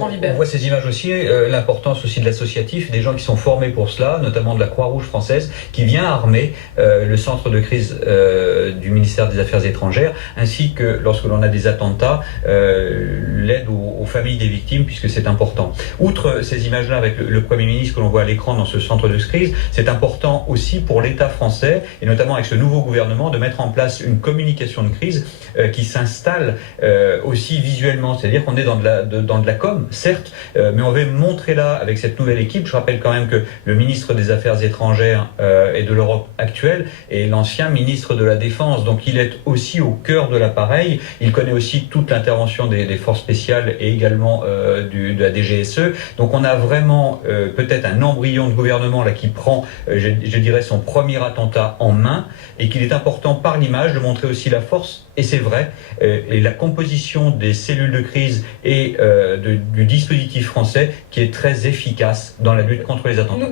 On voit ces images aussi, l'importance aussi de l'associatif, des gens qui sont formés pour cela, notamment de la Croix-Rouge française, qui vient armer le centre de crise du ministère des Affaires étrangères, ainsi que lorsque l'on a des attentats, l'aide aux familles des victimes, puisque c'est important. Outre ces images-là avec le Premier ministre que l'on voit à l'écran dans ce centre de crise, c'est important aussi pour l'État français, et notamment avec ce nouveau gouvernement, de mettre en place une communication de crise qui s'installe aussi visuellement, c'est-à-dire qu'on est dans de la com, certes, mais on veut montrer là, avec cette nouvelle équipe, je rappelle quand même que le ministre des Affaires étrangères et de l'Europe actuelle est l'ancien ministre de la Défense, donc il est aussi au cœur de l'appareil, il connaît aussi toute l'intervention des forces spéciales et également de la DGSE, donc on a vraiment peut-être un embryon de gouvernement là qui prend, je dirais, son premier attentat en main, et qu'il est important par l'image de montrer aussi la force, et c'est vrai, et la composition des cellules de crise et du dispositif français qui est très efficace dans la lutte contre les attentats.